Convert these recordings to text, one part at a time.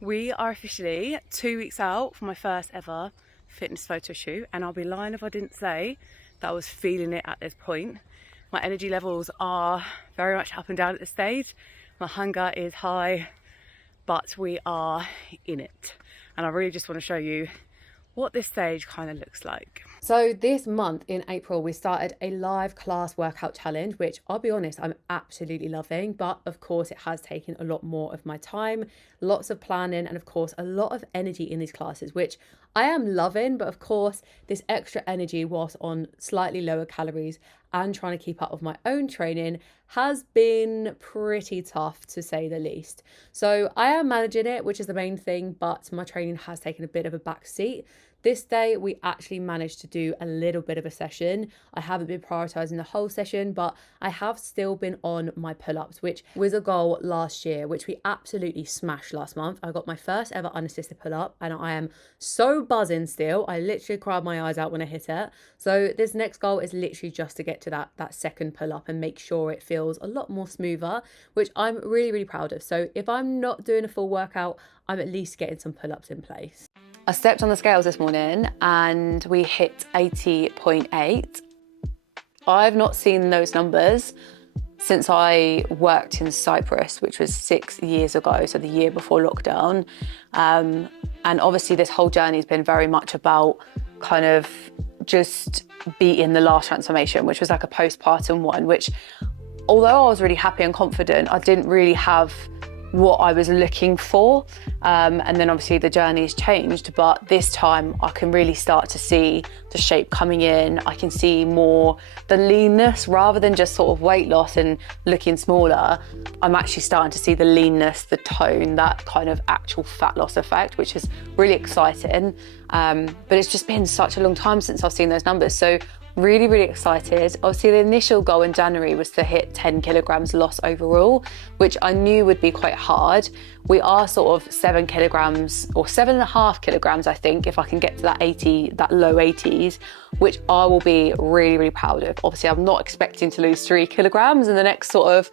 We are officially 2 weeks out from my first ever fitness photo shoot, and I'll be lying if I didn't say that I was feeling it at this point. My energy levels are very much up and down at this stage. My hunger is high, but we are in it. And I really just want to show you what this stage kind of looks like. So this month in April, we started a live class workout challenge, which I'll be honest, I'm absolutely loving. But of course, it has taken a lot more of my time, lots of planning, and of course, a lot of energy in these classes, which I am loving. But of course, this extra energy whilst on slightly lower calories and trying to keep up with my own training has been pretty tough, to say the least. So I am managing it, which is the main thing, but my training has taken a bit of a back seat. This day, we actually managed to do a little bit of a session. I haven't been prioritizing the whole session, but I have still been on my pull-ups, which was a goal last year, which we absolutely smashed last month. I got my first ever unassisted pull-up, and I am so buzzing still. I literally cried my eyes out when I hit it. So this next goal is literally just to get to that second pull-up and make sure it feels a lot more smoother, which I'm really, really proud of. So if I'm not doing a full workout, I'm at least getting some pull-ups in place. I stepped on the scales this morning and we hit 80.8. I've not seen those numbers since I worked in Cyprus, which was 6 years ago, so the year before lockdown. And obviously this whole journey has been very much about kind of just beating the last transformation, which was like a postpartum one, which although I was really happy and confident, I didn't really have what I was looking for. And then obviously the journey's changed, but this time I can really start to see the shape coming in. I can see more the leanness rather than just sort of weight loss and looking smaller. I'm actually starting to see the leanness, the tone, that kind of actual fat loss effect, which is really exciting. But it's just been such a long time since I've seen those numbers. So really, really excited. Obviously, the initial goal in January was to hit 10 kilograms loss overall, which I knew would be quite hard. We are sort of 7 kilograms or 7.5 kilograms, I think, if I can get to that low 80s, which I will be really, really proud of. Obviously, I'm not expecting to lose 3 kilograms in the next sort of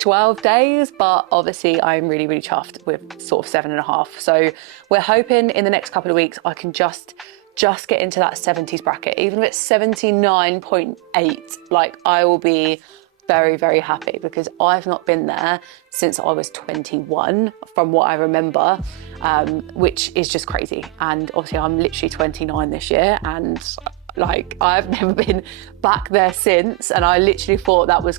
12 days, but obviously I'm really, really chuffed with sort of 7.5. So we're hoping in the next couple of weeks I can just get into that 70s bracket. Even if it's 79.8, like I will be very, very happy because I've not been there since I was 21 from what I remember, which is just crazy. And obviously I'm literally 29 this year and like I've never been back there since, and I literally thought that was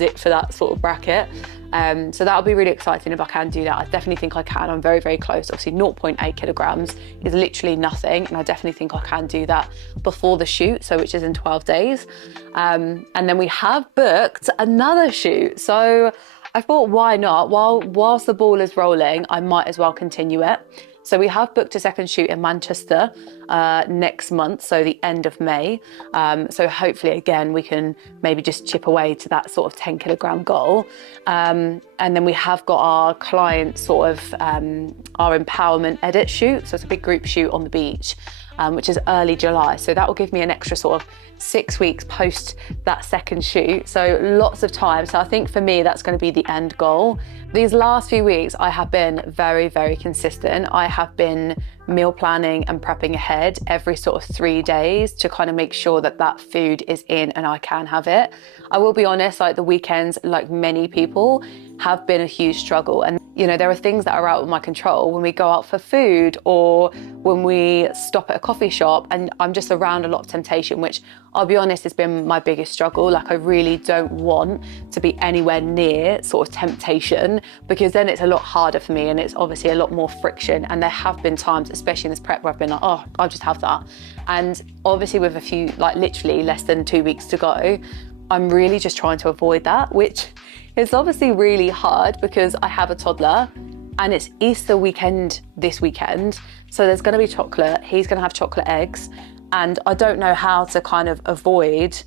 it for that sort of bracket. So that'll be really exciting if I can do that. I definitely think I can. I'm very, very close. Obviously 0.8 kilograms is literally nothing, and I definitely think I can do that before the shoot, so which is in 12 days. And then we have booked another shoot. So I thought, why not? Whilst the ball is rolling, I might as well continue it. So we have booked a second shoot in Manchester next month, so the end of May. So hopefully, again, we can maybe just chip away to that sort of 10 kilogram goal. And then we have got our client sort of our empowerment edit shoot. So it's a big group shoot on the beach, which is early July. So that will give me an extra sort of 6 weeks post that second shoot. So lots of time. So I think for me, that's going to be the end goal. These last few weeks, I have been very, very consistent. I have been meal planning and prepping ahead every sort of 3 days to kind of make sure that that food is in and I can have it. I will be honest, like the weekends, like many people, have been a huge struggle. And, you know, there are things that are out of my control when we go out for food or when we stop at a coffee shop, and I'm just around a lot of temptation, which I'll be honest has been my biggest struggle. Like I really don't want to be anywhere near sort of temptation, because then it's a lot harder for me and it's obviously a lot more friction. And there have been times, especially in this prep, where I've been like, oh, I'll just have that. And obviously with a few, like literally less than 2 weeks to go, I'm really just trying to avoid that, which is obviously really hard because I have a toddler and it's Easter weekend this weekend. So there's going to be chocolate. He's going to have chocolate eggs. And I don't know how to kind of avoid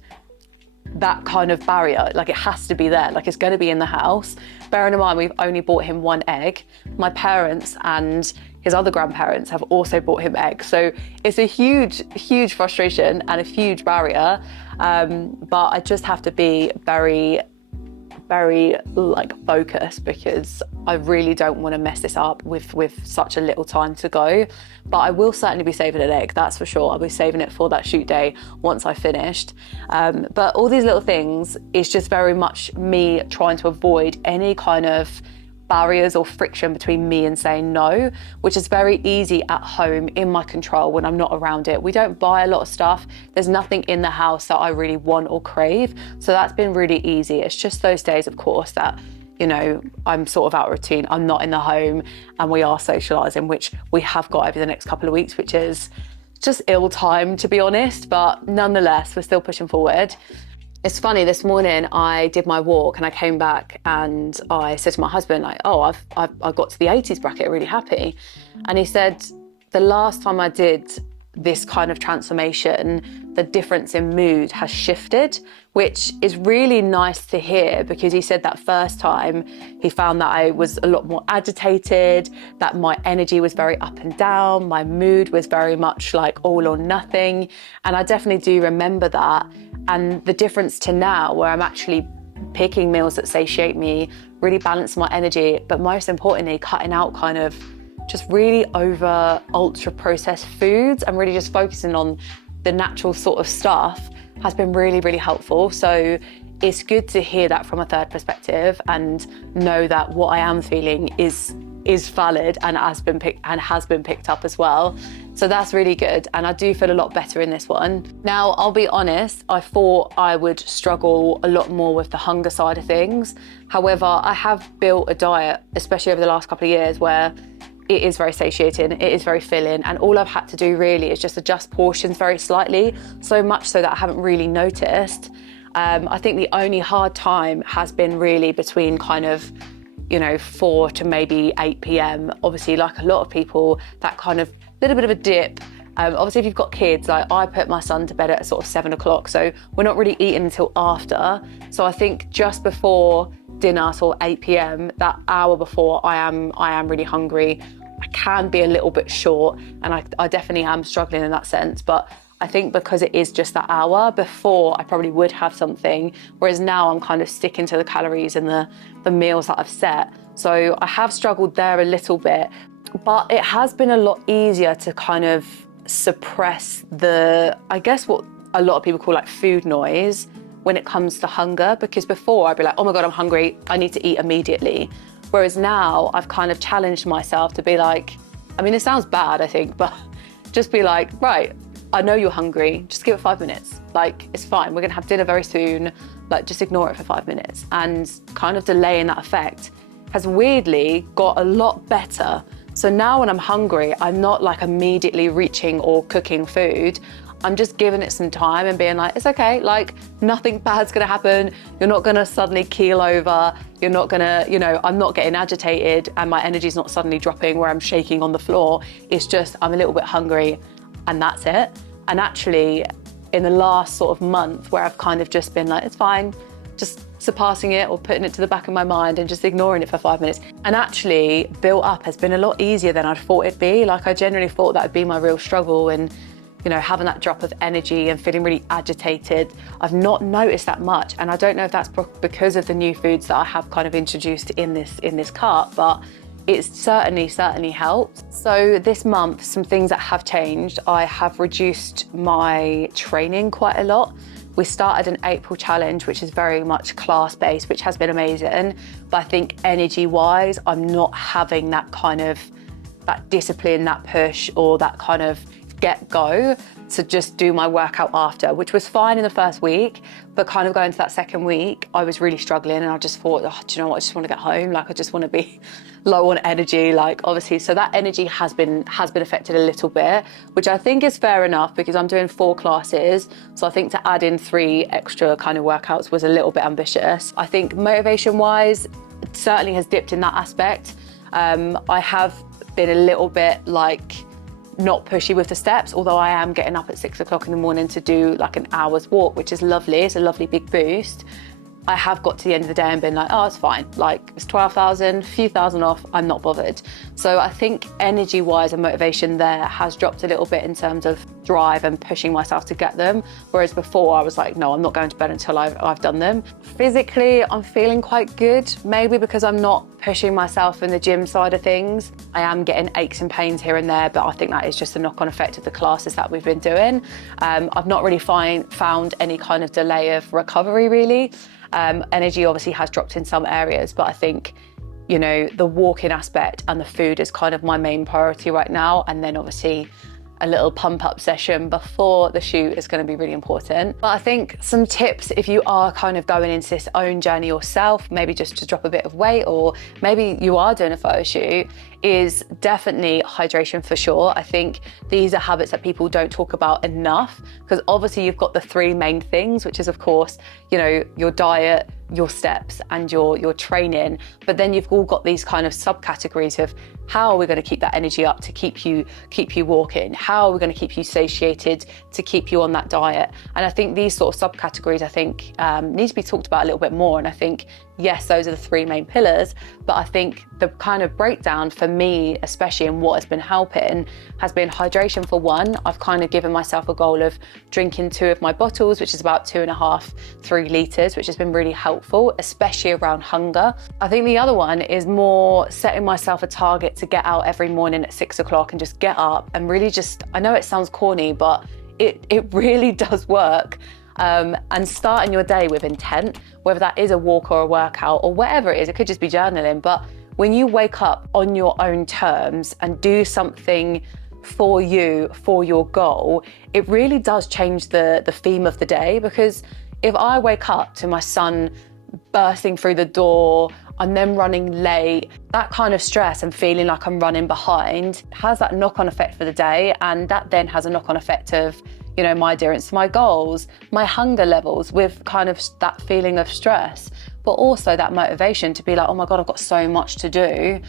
that kind of barrier. Like it has to be there, like it's going to be in the house. Bearing in mind, we've only bought him 1 egg. My parents and his other grandparents have also bought him eggs. So it's a huge, huge frustration and a huge barrier. But I just have to be very very like focused because I really don't want to mess this up with such a little time to go. But I will certainly be saving an egg, that's for sure. I'll be saving it for that shoot day once I've finished. But all these little things is just very much me trying to avoid any kind of barriers or friction between me and saying no, which is very easy at home in my control when I'm not around it. We don't buy a lot of stuff. There's nothing in the house that I really want or crave. So that's been really easy. It's just those days, of course, that, you know, I'm sort of out of routine. I'm not in the home and we are socialising, which we have got over the next couple of weeks, which is just ill-timed, to be honest. But nonetheless, we're still pushing forward. It's funny, this morning I did my walk and I came back and I said to my husband, like, oh, I've got to the 80s bracket, really happy. And he said, the last time I did this kind of transformation, the difference in mood has shifted, which is really nice to hear, because he said that first time he found that I was a lot more agitated, that my energy was very up and down, my mood was very much like all or nothing. And I definitely do remember that. And the difference to now, where I'm actually picking meals that satiate me, really balance my energy, but most importantly, cutting out kind of just really over ultra processed foods and really just focusing on the natural sort of stuff has been really, really helpful. So it's good to hear that from a third perspective and know that what I am feeling is valid and has been picked up as well. So that's really good. And I do feel a lot better in this one. Now, I'll be honest, I thought I would struggle a lot more with the hunger side of things. However, I have built a diet, especially over the last couple of years, where it is very satiating, it is very filling, and all I've had to do really is just adjust portions very slightly, so much so that I haven't really noticed. I think the only hard time has been really between kind of, you know, 4 to maybe 8 p.m. Obviously, like a lot of people, that kind of little bit of a dip. Obviously, if you've got kids, like I put my son to bed at sort of 7 o'clock, so we're not really eating until after. So I think just before dinner, sort of 8 p.m, that hour before, I am really hungry. I can be a little bit short, and I definitely am struggling in that sense. But I think because it is just that hour before, I probably would have something, whereas now I'm kind of sticking to the calories and the meals that I've set. So I have struggled there a little bit, but it has been a lot easier to kind of suppress the, I guess what a lot of people call like food noise when it comes to hunger, because before I'd be like, oh my God, I'm hungry, I need to eat immediately. Whereas now I've kind of challenged myself to be like, I mean, it sounds bad, I think, but just be like, right, I know you're hungry, just give it 5 minutes. Like, it's fine, we're gonna have dinner very soon, like just ignore it for 5 minutes. And kind of delaying that effect has weirdly got a lot better. So now when I'm hungry, I'm not like immediately reaching or cooking food. I'm just giving it some time and being like, it's okay, like nothing bad's gonna happen. You're not gonna suddenly keel over. You're not gonna, you know, I'm not getting agitated and my energy's not suddenly dropping where I'm shaking on the floor. It's just, I'm a little bit hungry and that's it. And actually in the last sort of month where I've kind of just been like, it's fine, just surpassing it or putting it to the back of my mind and just ignoring it for 5 minutes. And actually built up has been a lot easier than I'd thought it'd be. Like I generally thought that would be my real struggle, and you know, having that drop of energy and feeling really agitated, I've not noticed that much. And I don't know if that's because of the new foods that I have kind of introduced in this cart, but it's certainly helped. So this month, some things that have changed. I have reduced my training quite a lot. We started an April challenge, which is very much class-based, which has been amazing. But I think energy-wise, I'm not having that kind of, that discipline, that push, or that kind of get-go to just do my workout after, which was fine in the first week, but kind of going to that second week, I was really struggling, and I just thought, oh, do you know what, I just want to get home, like I just want to be low on energy, like obviously, so that energy has been affected a little bit, which I think is fair enough because I'm doing 4 classes, so I think to add in 3 extra kind of workouts was a little bit ambitious. I think motivation-wise, it certainly has dipped in that aspect. I have been a little bit like not pushy with the steps, although I am getting up at 6 o'clock in the morning to do like an hour's walk, which is lovely. It's a lovely big boost. I have got to the end of the day and been like, oh, it's fine. Like, it's 12,000, a few thousand off, I'm not bothered. So I think energy-wise and motivation there has dropped a little bit in terms of drive and pushing myself to get them. Whereas before I was like, no, I'm not going to bed until I've done them. Physically, I'm feeling quite good, maybe because I'm not pushing myself in the gym side of things. I am getting aches and pains here and there, but I think that is just a knock-on effect of the classes that we've been doing. I've not really found any kind of delay of recovery, really. Energy obviously has dropped in some areas, but I think, you know, the walking aspect and the food is kind of my main priority right now. And then obviously a little pump up session before the shoot is going to be really important. But I think some tips, if you are kind of going into this own journey yourself, maybe just to drop a bit of weight, or maybe you are doing a photo shoot, is definitely hydration for sure. I think these are habits that people don't talk about enough, because obviously you've got the three main things, which is of course, you know, your diet, your steps and your training, but then you've all got these kind of subcategories of how are we going to keep that energy up to keep you walking, how are we going to keep you satiated to keep you on that diet. And I think these sort of subcategories, I think need to be talked about a little bit more. And I think, yes, those are the three main pillars, but I think the kind of breakdown for me, especially in what has been helping, has been hydration for one. I've kind of given myself a goal of drinking 2 of my bottles, which is about 2.5-3 litres, which has been really helpful, especially around hunger. I think the other one is more setting myself a target to get out every morning at 6 o'clock and just get up and really just, I know it sounds corny, but it really does work. And starting your day with intent, whether that is a walk or a workout or whatever it is, it could just be journaling. But when you wake up on your own terms and do something for you, for your goal, it really does change the theme of the day. Because if I wake up to my son bursting through the door, I'm then running late, that kind of stress and feeling like I'm running behind has that knock-on effect for the day. And that then has a knock-on effect of, you know, my adherence to my goals, my hunger levels, with kind of that feeling of stress, but also that motivation to be like, oh my God, I've got so much to do.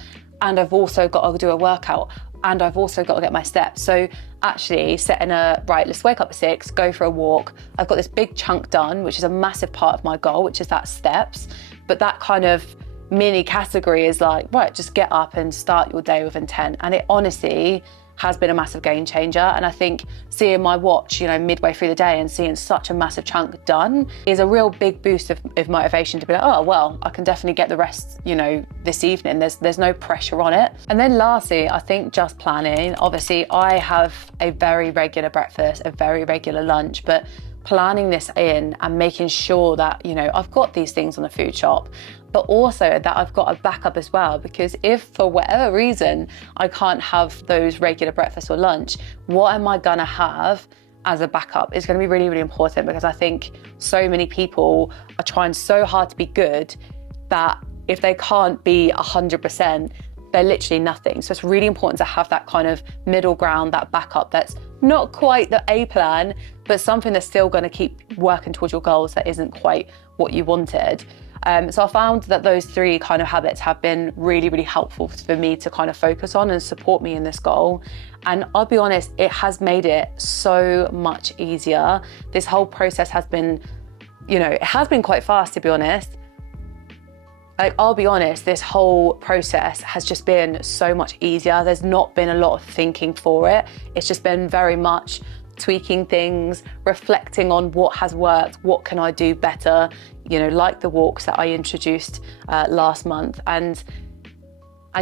And I've also got to do a workout, and I've also got to get my steps. So actually setting right, let's wake up at 6, go for a walk. I've got this big chunk done, which is a massive part of my goal, which is that steps. But that kind of mini category is like, right, just get up and start your day with intent. And it honestly has been a massive game changer. And I think seeing my watch, you know, midway through the day and seeing such a massive chunk done is a real big boost of motivation to be like, oh, well, I can definitely get the rest, you know, this evening. There's no pressure on it. And then lastly, I think just planning. Obviously, I have a very regular breakfast, a very regular lunch, but planning this in and making sure that, you know, I've got these things on the food shop, but also that I've got a backup as well. Because if for whatever reason I can't have those regular breakfast or lunch, what am I gonna have as a backup is going to be really, really important. Because I think so many people are trying so hard to be good that if they can't be 100%, they're literally nothing. So it's really important to have that kind of middle ground, that backup that's not quite the A plan, but something that's still going to keep working towards your goals that isn't quite what you wanted. So I found that those 3 kind of habits have been really, really helpful for me to kind of focus on and support me in this goal. And I'll be honest, it has made it so much easier. This whole process has been, you know, it has been quite fast, to be honest. Like, I'll be honest, this whole process has just been so much easier. There's not been a lot of thinking for it. It's just been very much tweaking things, reflecting on what has worked, what can I do better, you know, like the walks that I introduced last month, and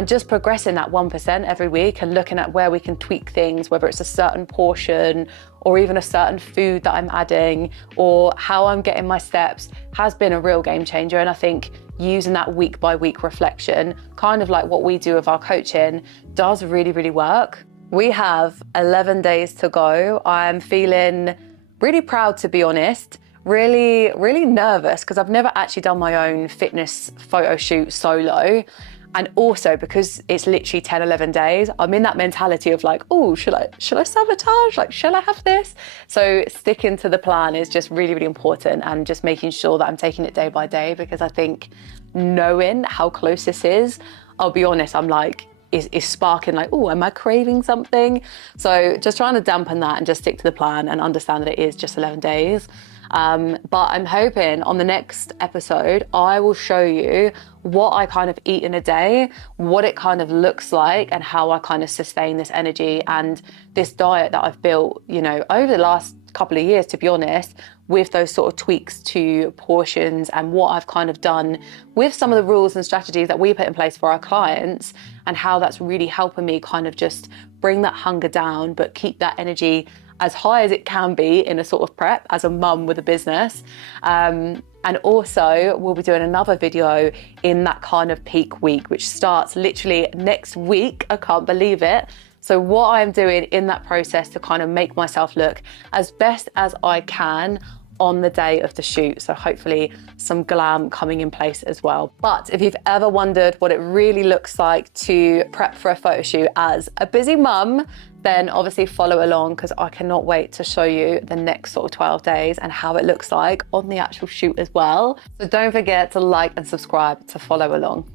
just progressing that 1% every week and looking at where we can tweak things, whether it's a certain portion or even a certain food that I'm adding or how I'm getting my steps, has been a real game changer. And I think using that week by week reflection, kind of like what we do with our coaching, does really, really work. We have 11 days to go. I'm feeling really proud, to be honest. Really, really nervous because I've never actually done my own fitness photo shoot solo. And also because it's literally 10, 11 days, I'm in that mentality of like, oh, should I sabotage? Like, shall I have this? So sticking to the plan is just really, really important, and just making sure that I'm taking it day by day, because I think knowing how close this is, I'll be honest, I'm like, is sparking like, oh, am I craving something? So just trying to dampen that and just stick to the plan and understand that it is just 11 days. But I'm hoping on the next episode, I will show you what I kind of eat in a day, what it kind of looks like, and how I kind of sustain this energy and this diet that I've built, you know, over the last couple of years, to be honest, with those sort of tweaks to portions and what I've kind of done with some of the rules and strategies that we put in place for our clients, and how that's really helping me kind of just bring that hunger down, but keep that energy as high as it can be in a sort of prep as a mum with a business. And also we'll be doing another video in that kind of peak week, which starts literally next week. I can't believe it. So what I'm doing in that process to kind of make myself look as best as I can on the day of the shoot. So hopefully some glam coming in place as well. But if you've ever wondered what it really looks like to prep for a photo shoot as a busy mum, then obviously follow along, because I cannot wait to show you the next sort of 12 days and how it looks like on the actual shoot as well. So don't forget to like and subscribe to follow along.